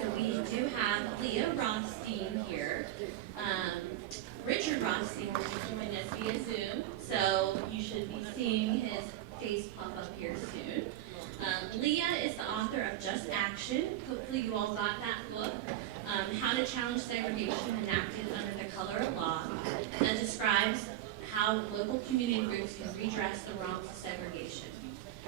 So we do have Leah Rothstein here. Richard Rothstein will be joining us via Zoom, so you should be seeing his face pop up here soon. Leah is the author of Just Action. Hopefully you all got that book. How to Challenge Segregation Enacted Under the Color of Law, that describes how local community groups can redress the wrongs of segregation.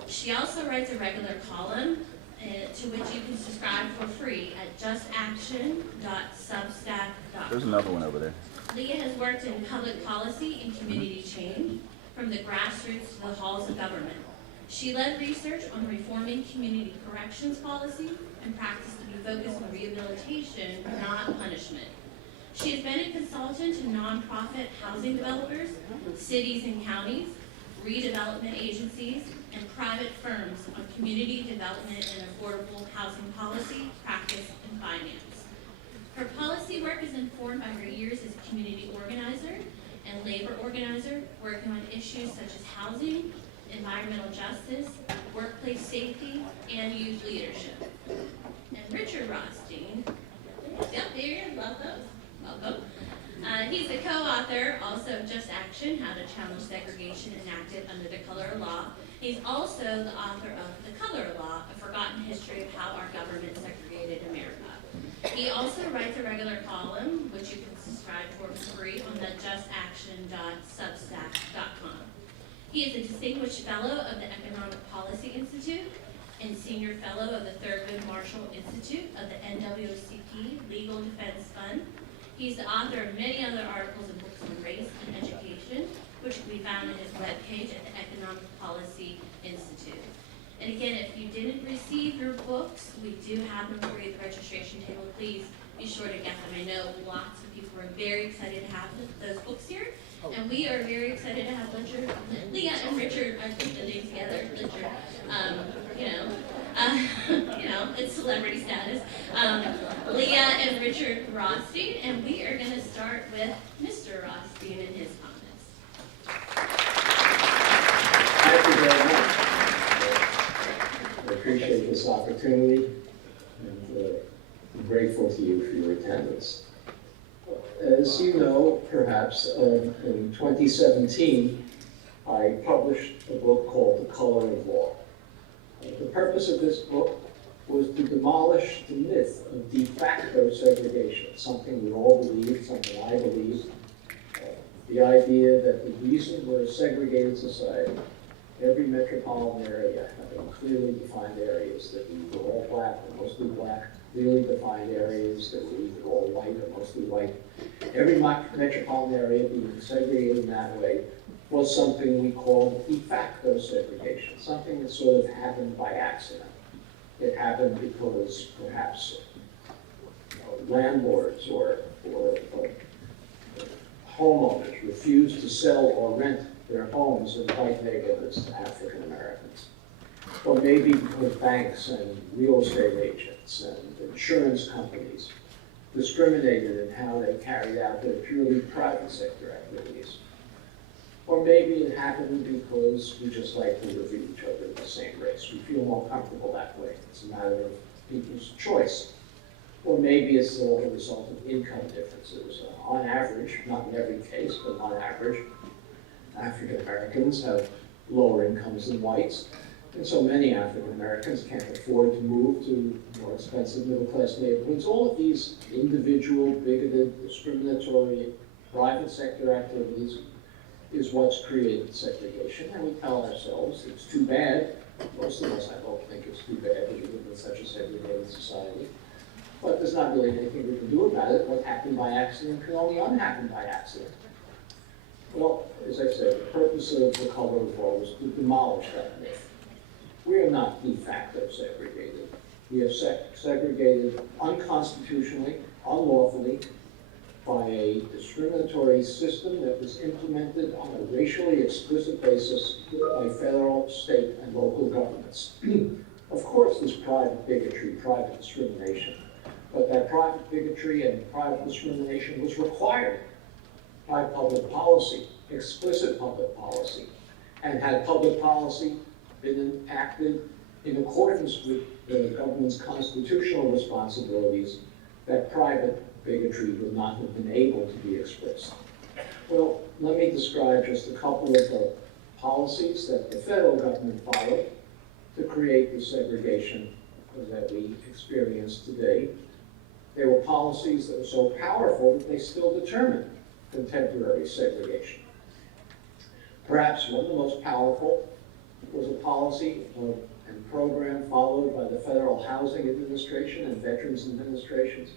She also writes a regular column to which you can subscribe for free at justaction.substack.com. There's another one over there. Leah has worked in public policy and community change, from the grassroots to the halls of government. She led research on reforming community corrections policy and practiced to be focused on rehabilitation, not punishment. She has been a consultant to nonprofit housing developers, cities and counties, redevelopment agencies, and private firms on community development and affordable housing policy, practice, and finance. Her policy work is informed by her years as a community organizer and labor organizer, working on issues such as housing, environmental justice, workplace safety, and youth leadership. And Richard Rothstein, yep, there he is, welcome. He's the co-author also of Just Action, How to Challenge Segregation Enacted Under the Color of Law. He's also the author of The Color of Law, A Forgotten History of How Our Government Segregated America. He also writes a regular column, which you can subscribe for free on the justaction.substack.com. He is a Distinguished Fellow of the Economic Policy Institute and Senior Fellow of the Thurgood Marshall Institute of the NAACP Legal Defense Fund. He's the author of many other articles and books on race and education, which can be found on his webpage at the Economic Policy Institute. And again, if you didn't receive your books, we do have them for you at the registration table. Please be sure to get them. I know lots of people are very excited to have those books here. And we are very excited to have Leah and Richard, I think the names together, Richard, it's celebrity status. Leah and Richard Rothstein, and we are going to start with Mr. Rothstein and his comments. Thank you very much. I appreciate this opportunity, and I'm grateful to you for your attendance. As you know, perhaps, in 2017, I published a book called The Color of Law. The purpose of this book was to demolish the myth of de facto segregation, something we all believe, something I believe, the idea that the reason we're a segregated society, every metropolitan area having clearly defined areas that we were all black or mostly black, clearly defined areas that were either all white or mostly white. Every metropolitan area being segregated in that way was something we called de facto segregation, something that sort of happened by accident. It happened because perhaps landlords or homeowners refused to sell or rent their homes in white neighborhoods to African Americans. Or maybe because banks and real estate agents and insurance companies discriminated in how they carried out their purely private sector activities. Or maybe it happened because we just like to live with each other in the same race. We feel more comfortable that way. It's a matter of people's choice. Or maybe it's a result of income differences. On average, not in every case, but on average, African Americans have lower incomes than whites. And so many African Americans can't afford to move to more expensive middle-class neighborhoods. All of these individual, bigoted, discriminatory, private sector activities is what's created segregation. And we tell ourselves it's too bad. Most of us, I hope, think it's too bad that we live in such a segregated society. But there's not really anything we can do about it. What happened by accident can only unhappen by accident. Well, as I said, the purpose of The Color of Law was to demolish that myth. We are not de facto segregated. We are segregated unconstitutionally, unlawfully, by a discriminatory system that was implemented on a racially explicit basis by federal, state, and local governments. Of course, there's private bigotry, private discrimination, but that private bigotry and private discrimination was required by public policy, explicit public policy. And had public policy been enacted in accordance with the government's constitutional responsibilities, that private bigotry would not have been able to be expressed. Well, let me describe just a couple of the policies that the federal government followed to create the segregation that we experience today. They were policies that were so powerful that they still determine contemporary segregation. Perhaps one of the most powerful was a policy and program followed by the Federal Housing Administration and Veterans Administrations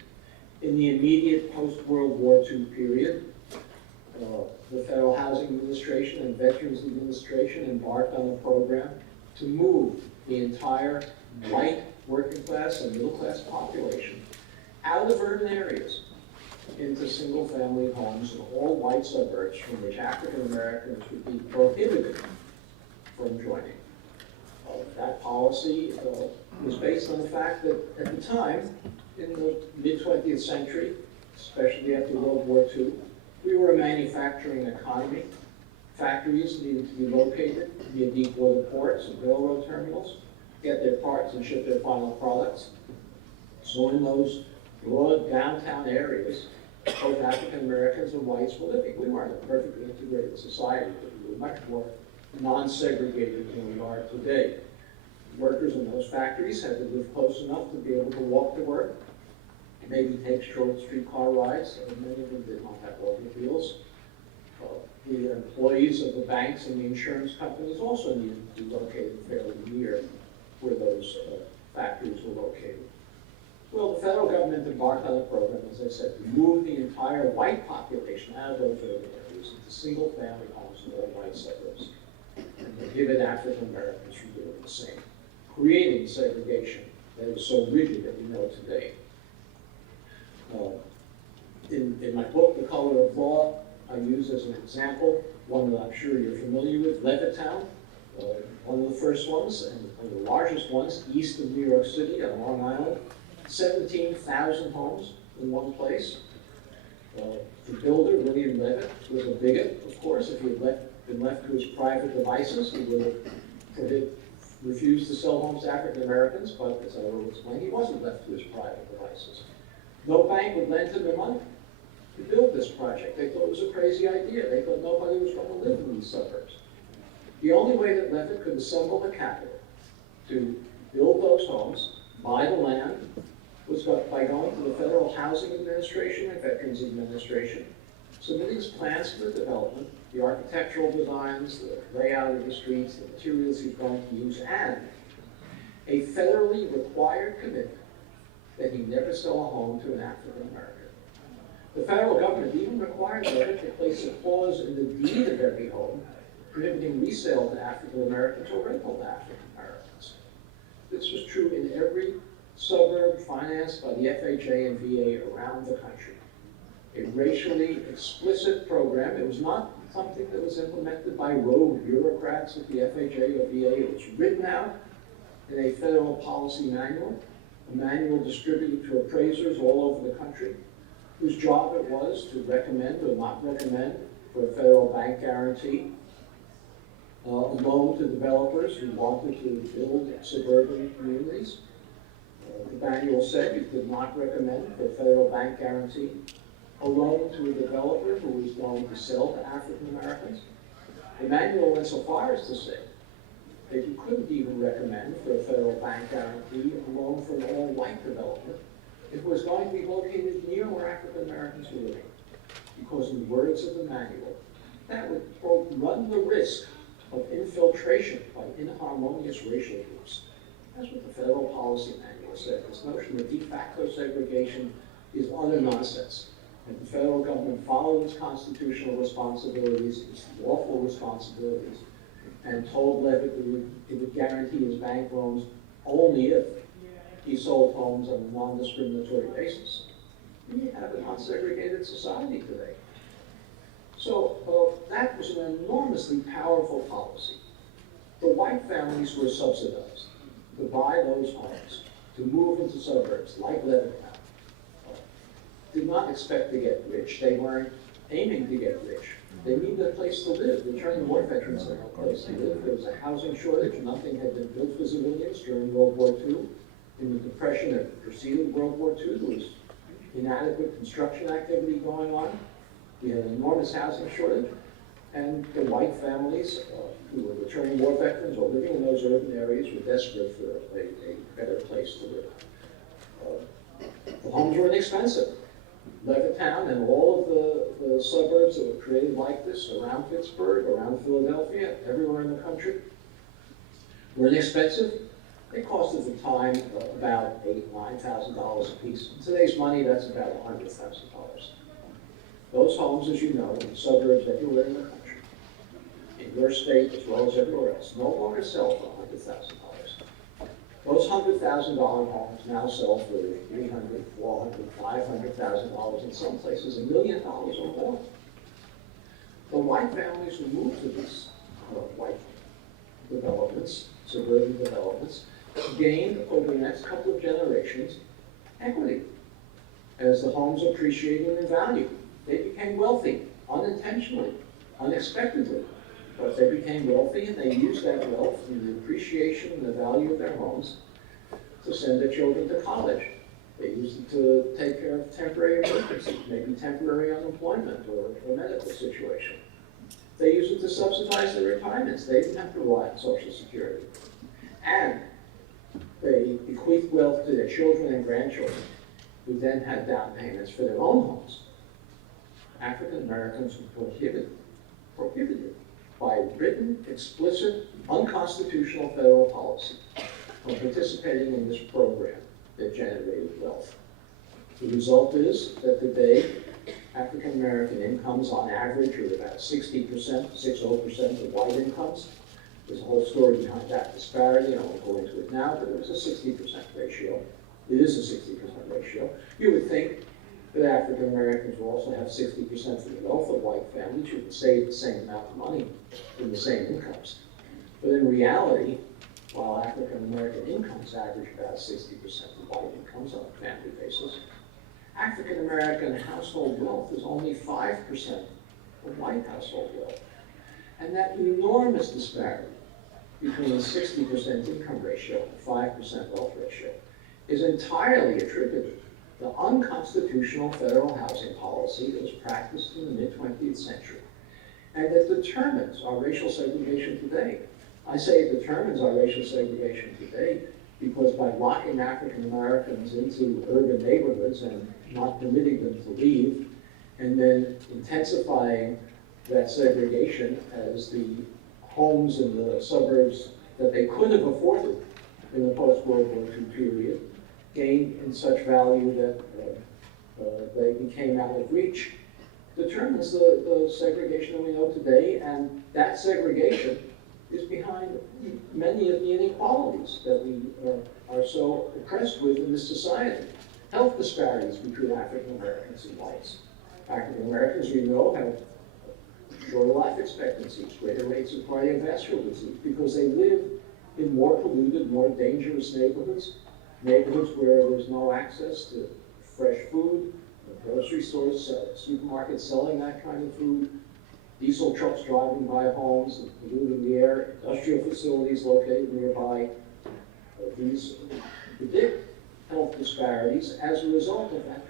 in the immediate post-World War II period. The Federal Housing Administration and Veterans Administration embarked on a program to move the entire white working class and middle class population out of urban areas into single-family homes in all white suburbs from which African Americans would be prohibited from joining. That policy was based on the fact that at the time, in the mid-20th century, especially after World War II, we were a manufacturing economy. Factories needed to be located near deep water ports and railroad terminals, get their parts and ship their final products. So in those broad downtown areas, both African Americans and whites were living. We weren't a perfectly integrated society, but we were much more non-segregated than we are today. Workers in those factories had to live close enough to be able to walk to work, maybe take short streetcar rides. Many of them did not have automobiles. The employees of the banks and the insurance companies also needed to be located fairly near where those factories were located. Well, the federal government embarked on a program, as I said, to move the entire white population out of those urban areas into single-family homes in all white suburbs, and prohibit African Americans from doing the same, creating segregation that is so rigid that we know today. In my book, The Color of Law, I use as an example one that I'm sure you're familiar with, Levittown, one of the first ones and one of the largest ones east of New York City on Long Island. 17,000 homes in one place. The builder, William Levitt, was a bigot, of course. If he had been left to his private devices, he would have refused to sell homes to African Americans, but as I will explain, he wasn't left to his private devices. No bank would lend him the money to build this project. They thought it was a crazy idea. They thought nobody was going to live in these suburbs. The only way that Levitt could assemble the capital to build those homes, buy the land, was by going to the Federal Housing Administration and Veterans Administration, submitting his plans for the development, the architectural designs, the layout of the streets, the materials he's going to use, and a federally required commitment that he never sell a home to an African American. The federal government even required Levitt to place a clause in the deed of every home prohibiting resale to African Americans or rental to African Americans. This was true in every suburb financed by the FHA and VA around the country. A racially explicit program. It was not something that was implemented by rogue bureaucrats at the FHA or VA. It was written out in a federal policy manual, a manual distributed to appraisers all over the country, whose job it was to recommend or not recommend for a federal bank guarantee, a loan to developers who wanted to build suburban communities. The manual said you could not recommend for a federal bank guarantee a loan to a developer who was going to sell to African Americans. The manual went so far as to say that you couldn't even recommend for a federal bank guarantee a loan for an all-white development if it was going to be located near where African Americans were living. Because in the words of the manual, that would, quote, run the risk of infiltration by inharmonious racial groups. That's what the federal policy manual said. This notion of de facto segregation is utter nonsense. And the federal government followed its constitutional responsibilities, its lawful responsibilities, and told Levitt that it would guarantee his bank loans only if he sold homes on a non-discriminatory basis. We have a non-segregated society today. So that was an enormously powerful policy. The white families were subsidized to buy those homes, to move into suburbs like Levittown. Did not expect to get rich. They weren't aiming to get rich. They need a place to live. Returning war veterans had no place to live. There was a housing shortage. Nothing had been built for civilians during World War II. In the Depression that preceded World War II, there was inadequate construction activity going on. We had an enormous housing shortage. And the white families who were returning war veterans or living in those urban areas were desperate for a better place to live. The homes were inexpensive. Levittown and all of the suburbs that were created like this around Pittsburgh, around Philadelphia, everywhere in the country, were inexpensive. They cost at the time about $8,000 to $9,000 a piece. In today's money, that's about $100,000. Those homes, as you know, in suburbs everywhere in the country, in your state as well as everywhere else, no longer sell for $100,000. Those $100,000 homes now sell for $300,000, $400,000, $500,000, in some places $1 million or more. The white families who moved to these white developments, suburban developments, gained over the next couple of generations equity as the homes appreciated in value. They became wealthy, unintentionally, unexpectedly. But they became wealthy, and they used that wealth and the appreciation and the value of their homes to send their children to college. They used it to take care of temporary emergencies, maybe temporary unemployment or a medical situation. They used it to subsidize their retirements. They didn't have to rely on Social Security. And they bequeathed wealth to their children and grandchildren, who then had down payments for their own homes. African Americans were prohibited by written, explicit, unconstitutional federal policy from participating in this program that generated wealth. The result is that today, African American incomes on average are about 60%, 60% of white incomes. There's a whole story behind that disparity. I won't go into it now, but it was a 60% ratio. It is a 60% ratio. You would think that African Americans will also have 60% of the wealth of white families who would save the same amount of money in the same incomes. But in reality, while African American incomes average about 60% of white incomes on a family basis, African American household wealth is only 5% of white household wealth. And that enormous disparity between the 60% income ratio and 5% wealth ratio is entirely attributed to the unconstitutional federal housing policy that was practiced in the mid-20th century and that determines our racial segregation today. I say it determines our racial segregation today because by locking African Americans into urban neighborhoods and not permitting them to leave, and then intensifying that segregation as the homes in the suburbs that they could have afforded in the post-World War II period gained in such value that they became out of reach, determines the segregation that we know today, and that segregation is behind many of the inequalities that we are so oppressed with in this society. Health disparities between African Americans and whites. African Americans, we know, have shorter life expectancies, greater rates of cardiovascular disease, because they live in more polluted, more dangerous neighborhoods where there's no access to fresh food, grocery stores, supermarkets selling that kind of food, diesel trucks driving by homes and polluting the air, industrial facilities located nearby. These predict health disparities as a result of that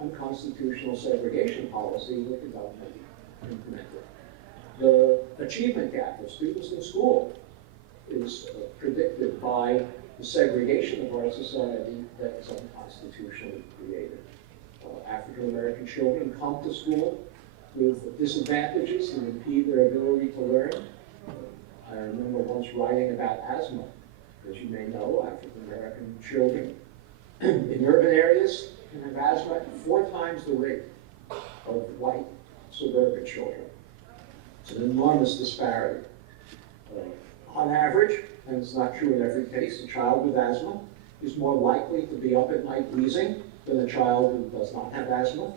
unconstitutional segregation policy that the government implemented. The achievement gap of students in school is predicted by the segregation of our society that is unconstitutionally created. African American children come to school with disadvantages that impede their ability to learn. I remember once writing about asthma. As you may know, African American children in urban areas can have asthma at 4 times the rate of white suburban children. It's an enormous disparity. On average, and it's not true in every case, a child with asthma is more likely to be up at night wheezing than a child who does not have asthma.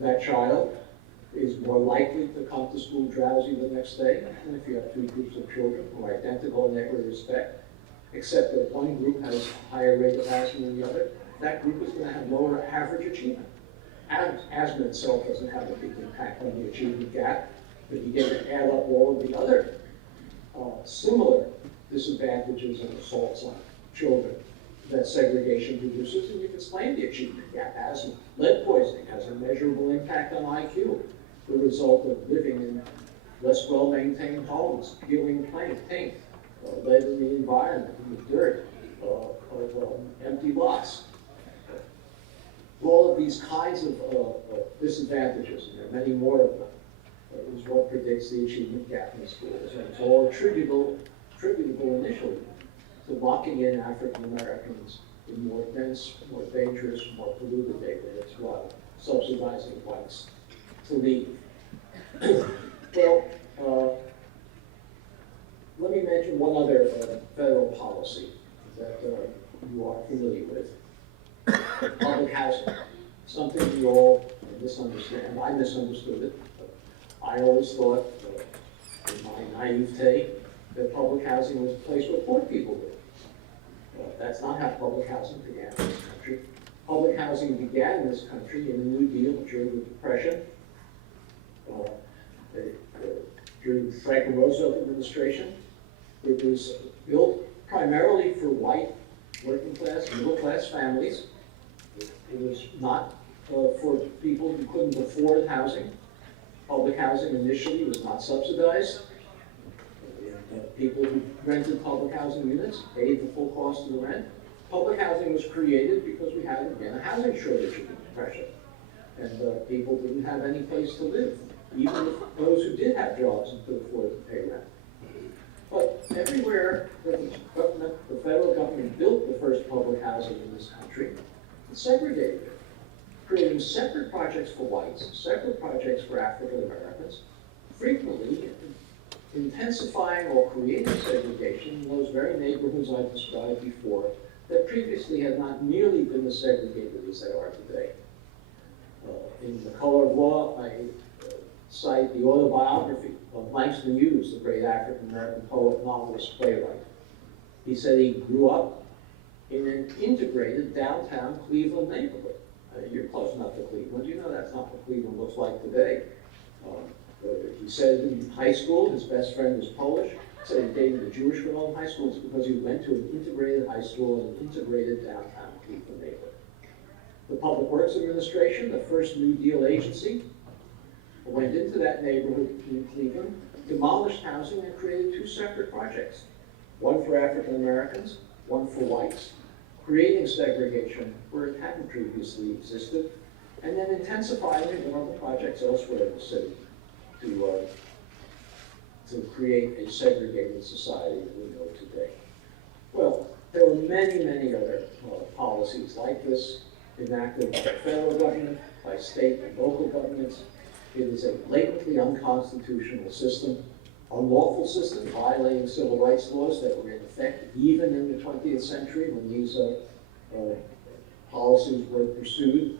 That child is more likely to come to school drowsy the next day. And if you have 2 groups of children who are identical in every respect, except that one group has a higher rate of asthma than the other, that group is going to have lower average achievement. asthma itself doesn't have a big impact on the achievement gap, but you get to add up all of the other similar disadvantages and assaults on children that segregation produces, and you can explain the achievement gap. Asthma, lead poisoning has a measurable impact on IQ, the result of living in less well-maintained homes, peeling paint, lead in the environment, in the dirt, empty lots. All of these kinds of disadvantages, and there are many more of them, is what predicts the achievement gap in schools. And it's all attributable initially to locking in African Americans in more dense, more dangerous, more polluted neighborhoods while subsidizing whites to leave. Well, let me mention one other federal policy that you are familiar with. Public housing, something you all misunderstand. I misunderstood it. I always thought, in my naivete, that public housing was a place where poor people lived. That's not how public housing began in this country. Public housing began in this country in the New Deal during the Depression, during the Franklin Roosevelt administration. It was built primarily for white, working class, middle class families. It was not for people who couldn't afford housing. Public housing initially was not subsidized. People who rented public housing units paid the full cost of the rent. Public housing was created because we had, again, a housing shortage in the Depression. And people didn't have any place to live, even those who did have jobs and could afford to pay rent. But everywhere that the federal government built the first public housing in this country, it segregated it, creating separate projects for whites, separate projects for African Americans, frequently intensifying or creating segregation in those very neighborhoods I described before that previously had not nearly been as segregated as they are today. In The Color of Law, I cite the autobiography of Langston Hughes, the great African-American poet, novelist, playwright. He said he grew up in an integrated downtown Cleveland neighborhood. You're close enough to Cleveland. You know that's not what Cleveland looks like today. He said in high school, his best friend was Polish. He said he dated a Jewish girl in high school. It's because he went to an integrated high school in an integrated downtown Cleveland neighborhood. The Public Works Administration, the first New Deal agency, went into that neighborhood in Cleveland, demolished housing, and created two separate projects. One for African Americans, one for whites, creating segregation where it hadn't previously existed, and then intensifying it in other projects elsewhere in the city to create a segregated society that we know today. Well, there were many, many other policies like this enacted by the federal government, by state and local governments. It is a blatantly unconstitutional system, unlawful system, violating civil rights laws that were in effect even in the 20th century when these policies were pursued.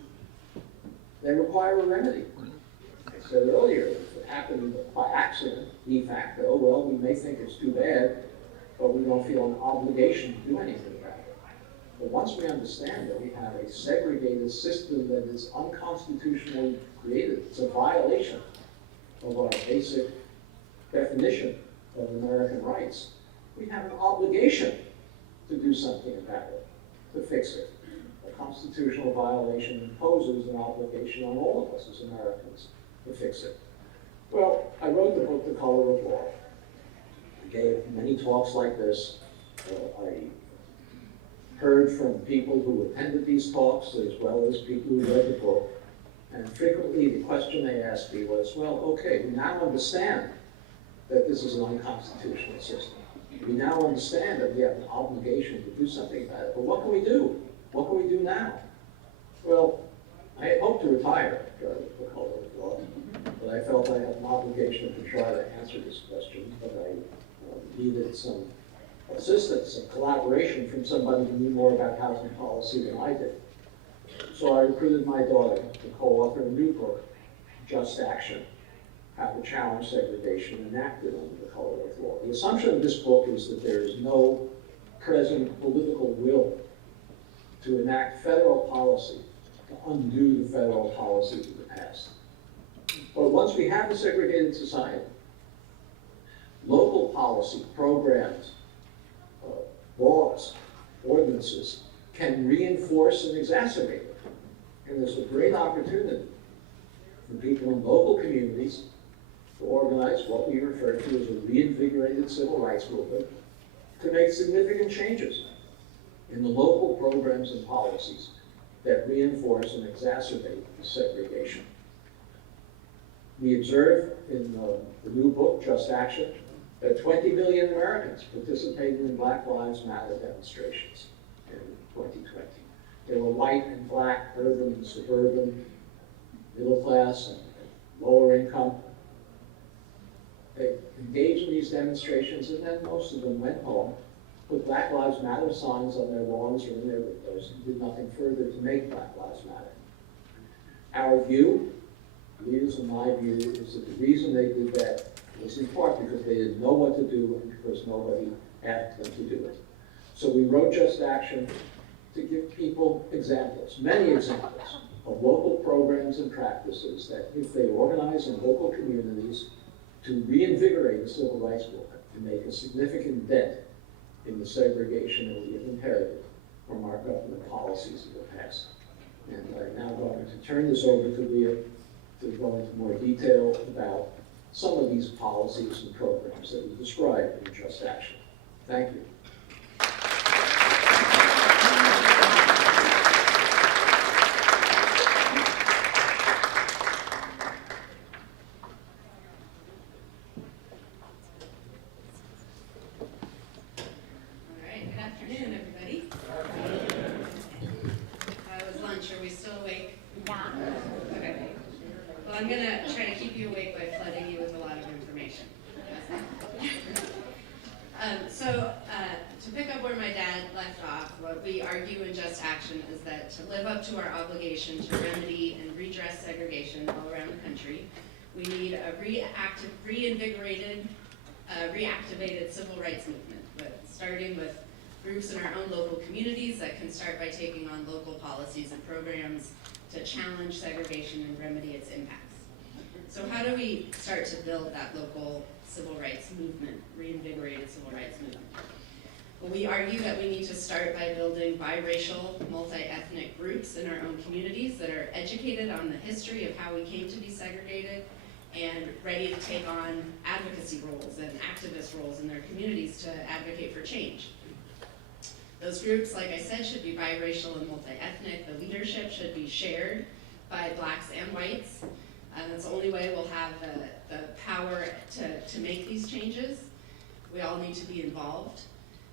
They require a remedy. I said earlier, if it happened by accident, de facto, well, we may think it's too bad, but we don't feel an obligation to do anything about it. But once we understand that we have a segregated system that is unconstitutionally created, it's a violation of our basic definition of American rights, we have an obligation to do something about it, to fix it. A constitutional violation imposes an obligation on all of us as Americans to fix it. Well, I wrote the book, The Color of Law. I gave many talks like this. I heard from people who attended these talks as well as people who read the book. And frequently the question they asked me was, well, okay, we now understand that this is an unconstitutional system. We now understand that we have an obligation to do something about it. But what can we do? What can we do now? Well, I had hoped to retire after the Color of Law, but I felt I had an obligation to try to answer this question, but I needed some assistance and collaboration from somebody who knew more about housing policy than I did. So I recruited my daughter to co-author a new book, Just Action: How to Challenge Segregation Enacted under the Color of Law. The assumption of this book is that there is no present political will to enact federal policy to undo the federal policies of the past. But once we have a segregated society, local policy, programs, laws, ordinances can reinforce and exacerbate it. And there's a great opportunity for people in local communities to organize what we refer to as a reinvigorated civil rights movement to make significant changes in the local programs and policies that reinforce and exacerbate the segregation. We observe in the new book, Just Action, that 20 million Americans participated in Black Lives Matter demonstrations in 2020. They were white and black, urban and suburban, middle class and lower income. They engaged in these demonstrations, and then most of them went home, put Black Lives Matter signs on their lawns or in their windows, and did nothing further to make Black Lives Matter. Our view, Leah's and my view, is that the reason they did that was in part because they didn't know what to do and because nobody asked them to do it. So we wrote Just Action to give people examples, many examples, of local programs and practices that if they organize in local communities to reinvigorate the civil rights movement, to make a significant dent in the segregation that we have inherited from our government policies of the past. And I'm now going to turn this over to Leah to go into more detail about some of these policies and programs that we described in Just Action. Thank you. To pick up where my dad left off, what we argue in Just Action is that to live up to our obligation to remedy and redress segregation all around the country, we need a reinvigorated, reactivated civil rights movement, starting with groups in our own local communities that can start by taking on local policies and programs to challenge segregation and remedy its impacts. So how do we start to build that local civil rights movement, reinvigorated civil rights movement? Well, we argue that we need to start by building biracial, multi-ethnic groups in our own communities that are educated on the history of how we came to be segregated and ready to take on advocacy roles and activist roles in their communities to advocate for change. Those groups, like I said, should be biracial and multi-ethnic. The leadership should be shared by blacks and whites. That's the only way we'll have the power to make these changes. We all need to be involved.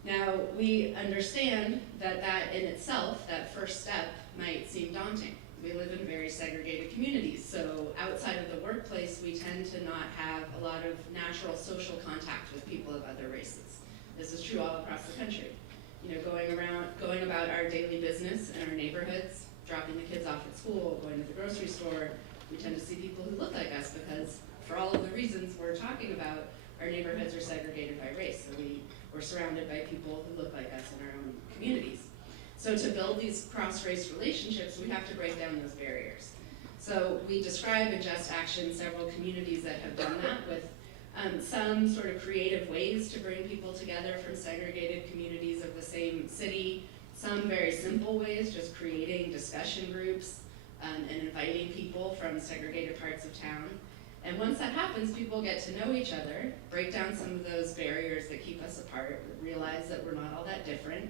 Now, we understand that in itself, that first step might seem daunting. We live in very segregated communities, so outside of the workplace, we tend to not have a lot of natural social contact with people of other races. This is true all across the country. You know, going about our daily business in our neighborhoods, dropping the kids off at school, going to the grocery store, we tend to see people who look like us because for all of the reasons we're talking about, our neighborhoods are segregated by race. So we're surrounded by people who look like us in our own communities. So to build these cross-race relationships, we have to break down those barriers. So we describe in Just Action several communities that have done that with some sort of creative ways to bring people together from segregated communities of the same city, some very simple ways, just creating discussion groups and inviting people from segregated parts of town. And once that happens, people get to know each other, break down some of those barriers that keep us apart, realize that we're not all that different.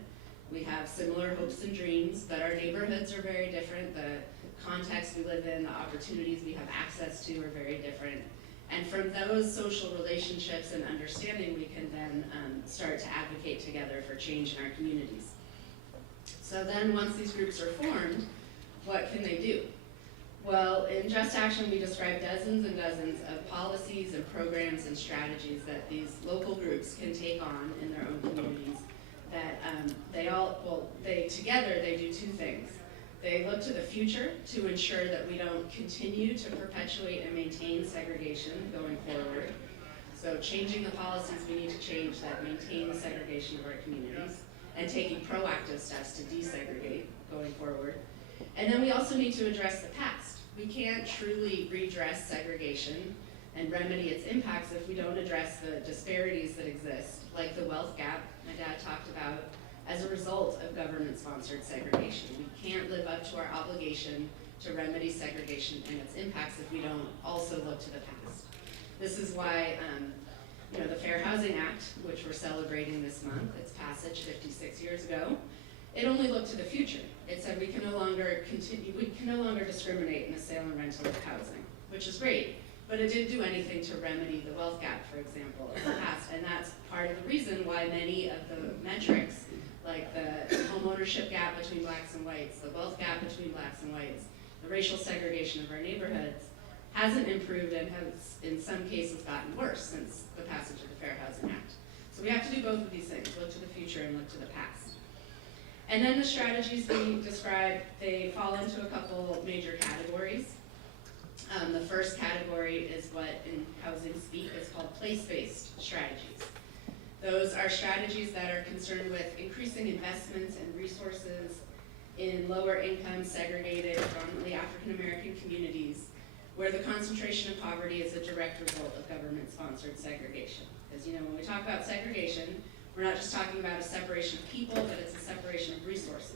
We have similar hopes and dreams, but our neighborhoods are very different. The context we live in, the opportunities we have access to are very different. And from those social relationships and understanding, we can then start to advocate together for change in our communities. So then once these groups are formed, what can they do? Well, in Just Action, we describe dozens and dozens of policies and programs and strategies that these local groups can take on in their own communities that together they do two things. They look to the future to ensure that we don't continue to perpetuate and maintain segregation going forward. So changing the policies we need to change that maintain the segregation of our communities and taking proactive steps to desegregate going forward. And then we also need to address the past. We can't truly redress segregation and remedy its impacts if we don't address the disparities that exist, like the wealth gap my dad talked about, as a result of government-sponsored segregation. We can't live up to our obligation to remedy segregation and its impacts if we don't also look to the past. This is why the Fair Housing Act, which we're celebrating this month, its passage 56 years ago, it only looked to the future. It said we can no longer discriminate in the sale and rental of housing, which is great, but it didn't do anything to remedy the wealth gap, for example, in the past, and that's part of the reason why many of the metrics, like the home ownership gap between blacks and whites, the wealth gap between blacks and whites, the racial segregation of our neighborhoods, hasn't improved and has, in some cases, gotten worse since the passage of the Fair Housing Act. So we have to do both of these things, look to the future and look to the past. And then the strategies we described, they fall into a couple major categories. The first category is what in housing speak is called place-based strategies. Those are strategies that are concerned with increasing investments and resources in lower income, segregated, predominantly African American communities, where the concentration of poverty is a direct result of government-sponsored segregation. Because when we talk about segregation, we're not just talking about a separation of people, but it's a separation of resources.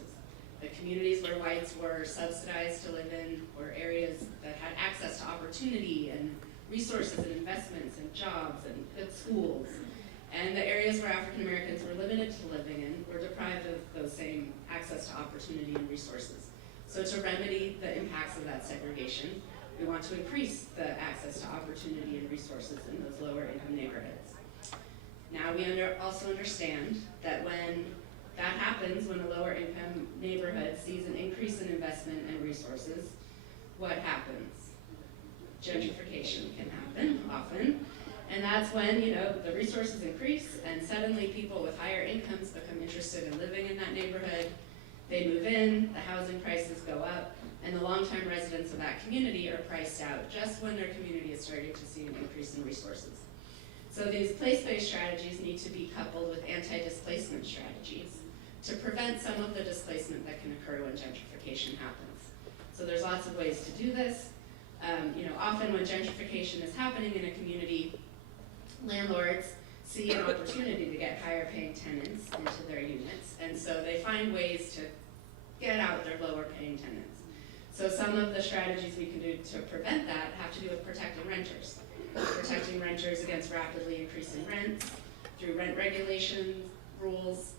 The communities where whites were subsidized to live in were areas that had access to opportunity and resources and investments and jobs and good schools. And the areas where African Americans were limited to living in were deprived of those same access to opportunity and resources. So to remedy the impacts of that segregation, we want to increase the access to opportunity and resources in those lower income neighborhoods. Now we also understand that when that happens, when a lower income neighborhood sees an increase in investment and resources, what happens? Gentrification can happen often. And that's when, the resources increase and suddenly people with higher incomes become interested in living in that neighborhood. They move in, the housing prices go up, and the longtime residents of that community are priced out just when their community is starting to see an increase in resources. So these place-based strategies need to be coupled with anti-displacement strategies to prevent some of the displacement that can occur when gentrification happens. So there's lots of ways to do this. Often when gentrification is happening in a community, landlords see an opportunity to get higher paying tenants into their units, and so they find ways to get out their lower paying tenants. So some of the strategies we can do to prevent that have to do with protecting renters. Protecting renters against rapidly increasing rents through rent regulation rules,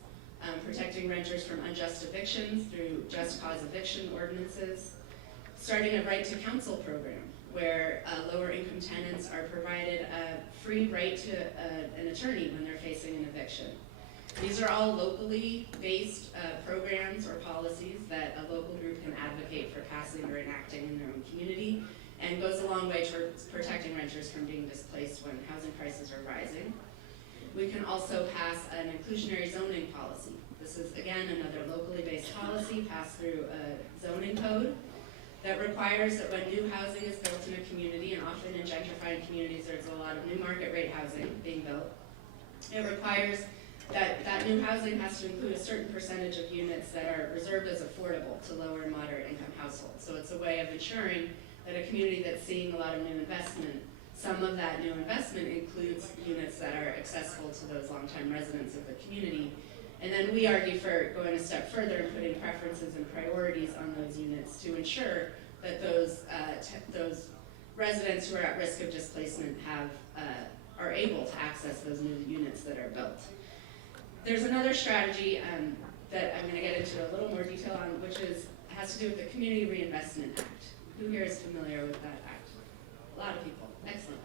protecting renters from unjust evictions through just cause eviction ordinances, starting a right to counsel program where lower income tenants are provided a free right to an attorney when they're facing an eviction. These are all locally based programs or policies that a local group can advocate for passing or enacting in their own community, and goes a long way towards protecting renters from being displaced when housing prices are rising. We can also pass an inclusionary zoning policy. This is, again, another locally based policy passed through a zoning code that requires that when new housing is built in a community, and often in gentrified communities there's a lot of new market rate housing being built, it requires that that new housing has to include a certain percentage of units that are reserved as affordable to lower and moderate income households. So it's a way of ensuring that a community that's seeing a lot of new investment, some of that new investment includes units that are accessible to those longtime residents of the community. And then we argue for going a step further and putting preferences and priorities on those units to ensure that those residents who are at risk of displacement are able to access those new units that are built. There's another strategy that I'm going to get into a little more detail on, which has to do with the Community Reinvestment Act. Who here is familiar with that act? A lot of people. Excellent.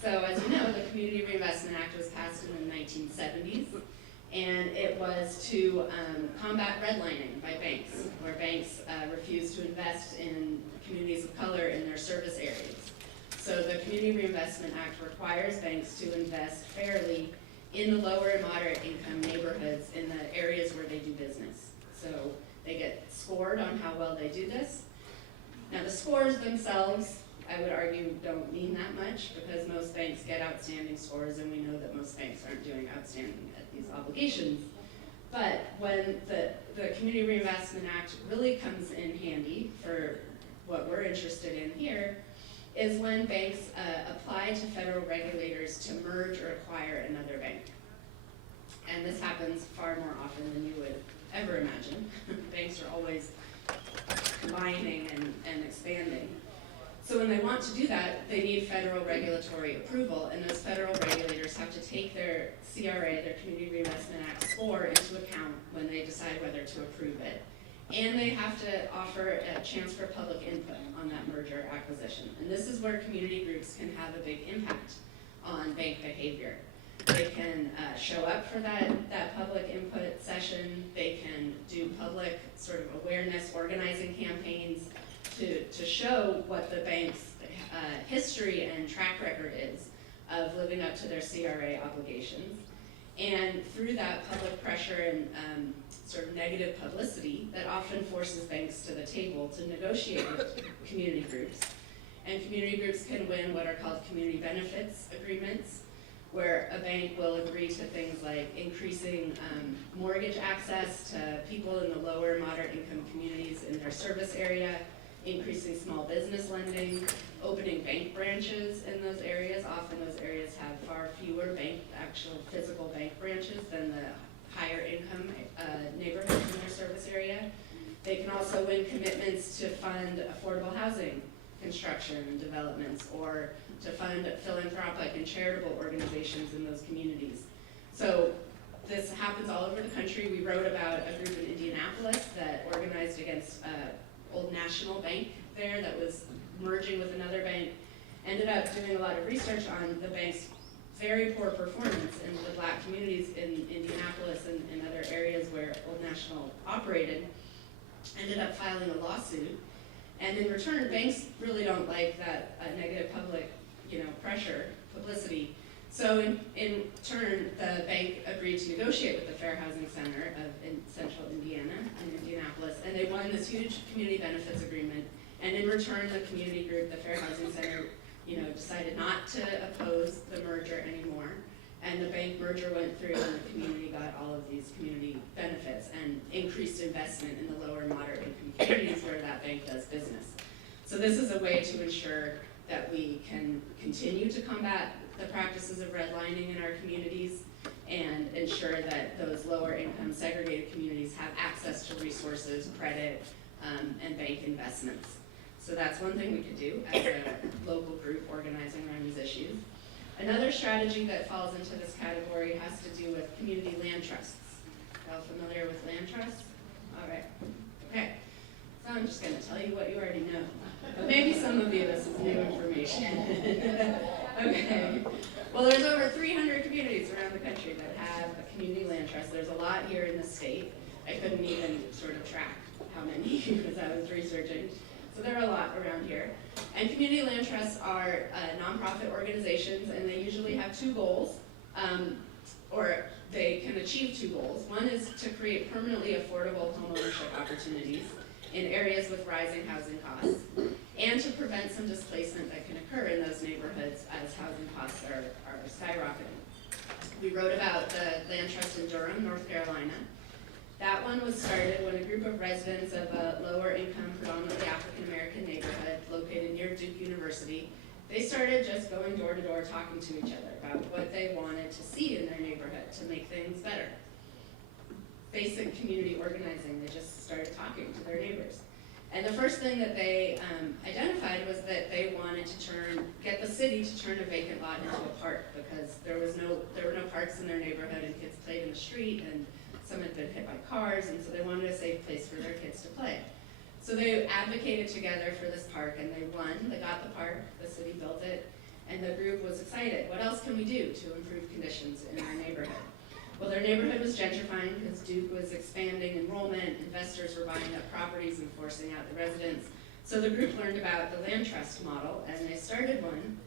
So as you know, the Community Reinvestment Act was passed in the 1970s, and it was to combat redlining by banks, where banks refused to invest in communities of color in their service areas. So the Community Reinvestment Act requires banks to invest fairly in the lower and moderate income neighborhoods in the areas where they do business. So they get scored on how well they do this. Now the scores themselves, I would argue, don't mean that much because most banks get outstanding scores, and we know that most banks aren't doing outstanding at these obligations. But when the Community Reinvestment Act really comes in handy for what we're interested in here is when banks apply to federal regulators to merge or acquire another bank. And this happens far more often than you would ever imagine. Banks are always combining and expanding. So when they want to do that, they need federal regulatory approval, and those federal regulators have to take their CRA, their Community Reinvestment Act score, into account when they decide whether to approve it. And they have to offer a chance for public input on that merger acquisition. And this is where community groups can have a big impact on bank behavior. They can show up for that public input session. They can do public sort of awareness organizing campaigns to show what the bank's history and track record is of living up to their CRA obligations. And through that public pressure and sort of negative publicity, that often forces banks to the table to negotiate with community groups. And community groups can win what are called community benefits agreements, where a bank will agree to things like increasing mortgage access to people in the lower and moderate income communities in their service area, increasing small business lending, opening bank branches in those areas. Often those areas have far fewer actual physical bank branches than the higher income neighborhoods in their service area. They can also win commitments to fund affordable housing construction and developments, or to fund philanthropic and charitable organizations in those communities. So this happens all over the country. We wrote about a group in Indianapolis that organized against Old National Bank there that was merging with another bank, ended up doing a lot of research on the bank's very poor performance in the Black communities in Indianapolis and in other areas where Old National operated, ended up filing a lawsuit. And in return, banks really don't like that negative public pressure, publicity. So in turn, the bank agreed to negotiate with the Fair Housing Center in central Indiana, in Indianapolis, and they won this huge community benefits agreement. And in return, the community group, the Fair Housing Center, decided not to oppose the merger anymore. And the bank merger went through, and the community got all of these community benefits and increased investment in the lower and moderate income communities where that bank does business. So this is a way to ensure that we can continue to combat the practices of redlining in our communities and ensure that those lower income segregated communities have access to resources, credit, and bank investments. So that's one thing we could do as a local group organizing around these issues. Another strategy that falls into this category has to do with community land trusts. Y'all familiar with land trusts? All right. Okay. So I'm just going to tell you what you already know. But maybe some of you, this is new information. Okay. Well, there's over 300 communities around the country that have a community land trust. There's a lot here in the state. I couldn't even sort of track how many because I was researching. So there are a lot around here. And community land trusts are nonprofit organizations, and they usually have two goals, or they can achieve two goals. One is to create permanently affordable homeownership opportunities in areas with rising housing costs, and to prevent some displacement that can occur in those neighborhoods as housing costs are skyrocketing. We wrote about the land trust in Durham, North Carolina. That one was started when a group of residents of a lower income, predominantly African American neighborhood located near Duke University, they started just going door to door talking to each other about what they wanted to see in their neighborhood to make things better. Basic community organizing, they just started talking to their neighbors. And the first thing that they identified was that they wanted to get the city to turn a vacant lot into a park, because there were no parks in their neighborhood and kids played in the street and some had been hit by cars, and so they wanted a safe place for their kids to play. So they advocated together for this park, and they won. They got the park, the city built it, and the group was excited. What else can we do to improve conditions in our neighborhood? Well, their neighborhood was gentrifying because Duke was expanding enrollment, investors were buying up properties and forcing out the residents. So the group learned about the land trust model, and they started one.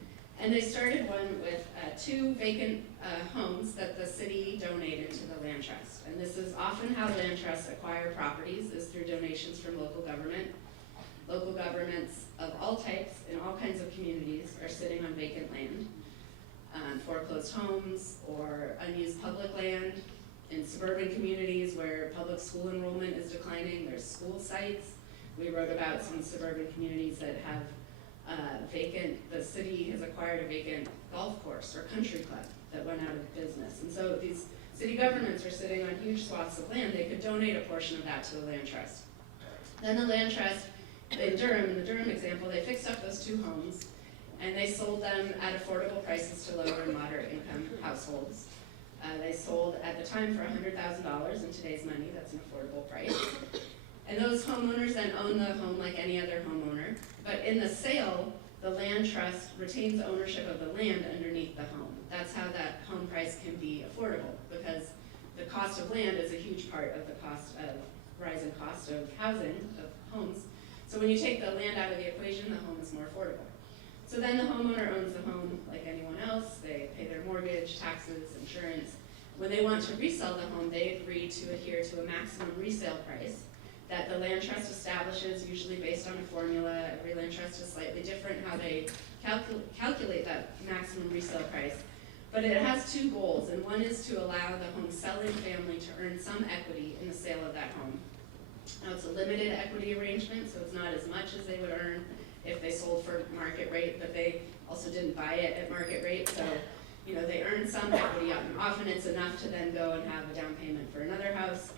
And they started one with 2 vacant homes that the city donated to the land trust. And this is often how land trusts acquire properties, is through donations from local government. Local governments of all types in all kinds of communities are sitting on vacant land, foreclosed homes or unused public land, In suburban communities where public school enrollment is declining, there's school sites. We wrote about some suburban communities that have the city has acquired a vacant golf course or country club that went out of business. And so these city governments are sitting on huge swaths of land. They could donate a portion of that to the land trust. Then the land trust, in the Durham example, they fixed up those 2 homes and they sold them at affordable prices to lower and moderate income households. They sold at the time for $100,000 in today's money. That's an affordable price. And those homeowners then own the home like any other homeowner. But in the sale, the land trust retains ownership of the land underneath the home. That's how that home price can be affordable, because the cost of land is a huge part of the rising cost of housing, of homes. So when you take the land out of the equation, the home is more affordable. So then the homeowner owns the home like anyone else. They pay their mortgage, taxes, insurance. When they want to resell the home, they agree to adhere to a maximum resale price that the land trust establishes, usually based on a formula. Every land trust is slightly different how they calculate that maximum resale price. But it has 2 goals, and one is to allow the home selling family to earn some equity in the sale of that home. Now, it's a limited equity arrangement, so it's not as much as they would earn if they sold for market rate, but they also didn't buy it at market rate, so they earn some equity. Often it's enough to then go and have a down payment for another house.